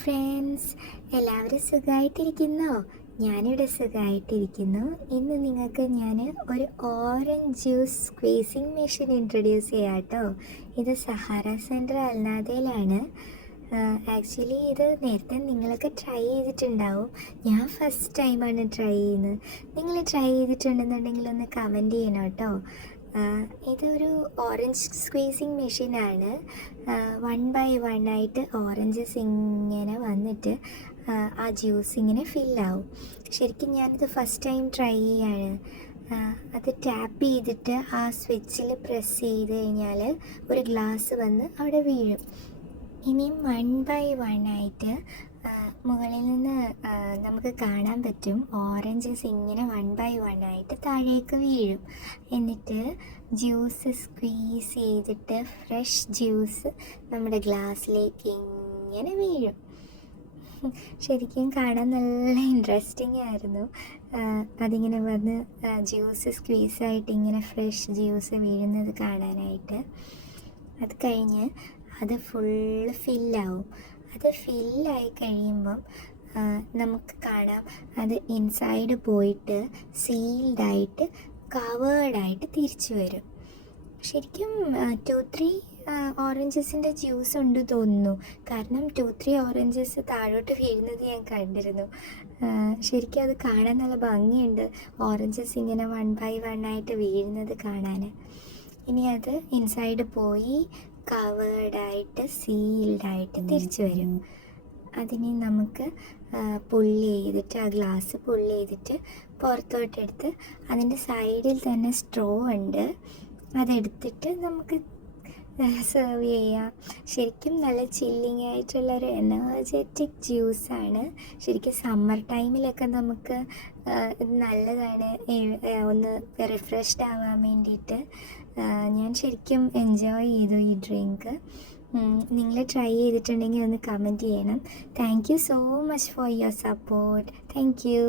Friends, എല്ലാവരും സുഖമായിട്ടിരിക്കുന്നോ? ഞാനിവിടെ സുഖമായിട്ടിരിക്കുന്നു. ഇന്ന് നിങ്ങൾക്ക് ഞാൻ ഒരു orange juice squeezing machine introduce ചെയ്യാം കേട്ടോ. ഇത് സഹാറ സെൻറ്റർ അൽനാദയിലാണ്. ആക്ച്വലി ഇത് നേരത്തെ നിങ്ങളൊക്കെ ട്രൈ ചെയ്തിട്ടുണ്ടാവും. ഞാൻ ഫസ്റ്റ് ടൈമാണ് ട്രൈ ചെയ്യുന്നത്. നിങ്ങൾ ട്രൈ ചെയ്തിട്ടുണ്ടെന്നുണ്ടെങ്കിൽ ഒന്ന് കമൻറ്റ് ചെയ്യണം കേട്ടോ. ഇതൊരു ഓറഞ്ച് സ്ക്വീസിങ് മെഷീനാണ്. 1 by 1 ആയിട്ട് ഓറഞ്ചസ് ഇങ്ങനെ വന്നിട്ട് ആ ജ്യൂസ് ഇങ്ങനെ ഫില്ലാവും. ശരിക്കും ഞാനിത് ഫസ്റ്റ് ടൈം ട്രൈ ചെയ്യാണ്. അത് ടാപ്പ് ചെയ്തിട്ട് ആ സ്വിച്ചിൽ പ്രസ് ചെയ്ത് കഴിഞ്ഞാൽ ഒരു ഗ്ലാസ് വന്ന് അവിടെ വീഴും. ഇനിയും 1 by 1 ആയിട്ട് മുകളിൽ നിന്ന് നമുക്ക് കാണാൻ പറ്റും ഓറഞ്ചസ് ഇങ്ങനെ 1 by 1 ആയിട്ട് താഴേക്ക് വീഴും. എന്നിട്ട് ജ്യൂസ് സ്ക്വീസ് ചെയ്തിട്ട് ഫ്രഷ് ജ്യൂസ് നമ്മുടെ ഗ്ലാസ്സിലേക്ക് ഇങ്ങനെ വീഴും. ശരിക്കും കാണാൻ നല്ല ഇൻട്രസ്റ്റിംഗ് ആയിരുന്നു. അതിങ്ങനെ വന്ന് ജ്യൂസ് സ്ക്വീസായിട്ട് ഇങ്ങനെ ഫ്രഷ് ജ്യൂസ് വീഴുന്നത് കാണാനായിട്ട്. അത് കഴിഞ്ഞ് അത് ഫുള്ള് ഫില്ലാവും. അത് ഫില്ലായി കഴിയുമ്പം നമുക്ക് കാണാം അത് ഇൻസൈഡ് പോയിട്ട് സീൽഡായിട്ട് കവേർഡായിട്ട് തിരിച്ചു വരും. ശരിക്കും 2-3 ഓറഞ്ചസിൻ്റെ ജ്യൂസ് ഉണ്ട് തോന്നുന്നു. കാരണം 2-3 ഓറഞ്ചസ് താഴോട്ട് വീഴുന്നത് ഞാൻ കണ്ടിരുന്നു. ശരിക്കും അത് കാണാൻ നല്ല ഭംഗിയുണ്ട്, ഓറഞ്ചസ് ഇങ്ങനെ 1 by 1 ആയിട്ട് വീഴുന്നത് കാണാൻ. ഇനി അത് ഇൻസൈഡ് പോയി കവേർഡായിട്ട് സീൽഡായിട്ട് തിരിച്ചു വരും. അതിനെ നമുക്ക് പുള്ളി ചെയ്തിട്ട് ആ ഗ്ലാസ് പുള്ളി ചെയ്തിട്ട് പുറത്തോട്ടെടുത്ത് അതിൻ്റെ സൈഡിൽ തന്നെ സ്ട്രോ ഉണ്ട്, അതെടുത്തിട്ട് നമുക്ക് സെർവ് ചെയ്യാം. ശരിക്കും നല്ല ചില്ലിങ് ആയിട്ടുള്ളൊരു എനർജറ്റിക് ജ്യൂസാണ്. ശരിക്കും സമ്മർ ടൈമിലൊക്കെ നമുക്ക് ഇത് നല്ലതാണ്, ഒന്ന് റിഫ്രഷ്ഡ് ആവാൻ വേണ്ടിയിട്ട്. ഞാൻ ശരിക്കും എൻജോയ് ചെയ്തു ഈ ഡ്രിങ്ക്. നിങ്ങൾ ട്രൈ ചെയ്തിട്ടുണ്ടെങ്കിൽ ഒന്ന് കമൻറ്റ് ചെയ്യണം. Thank you so much for your support. Thank you.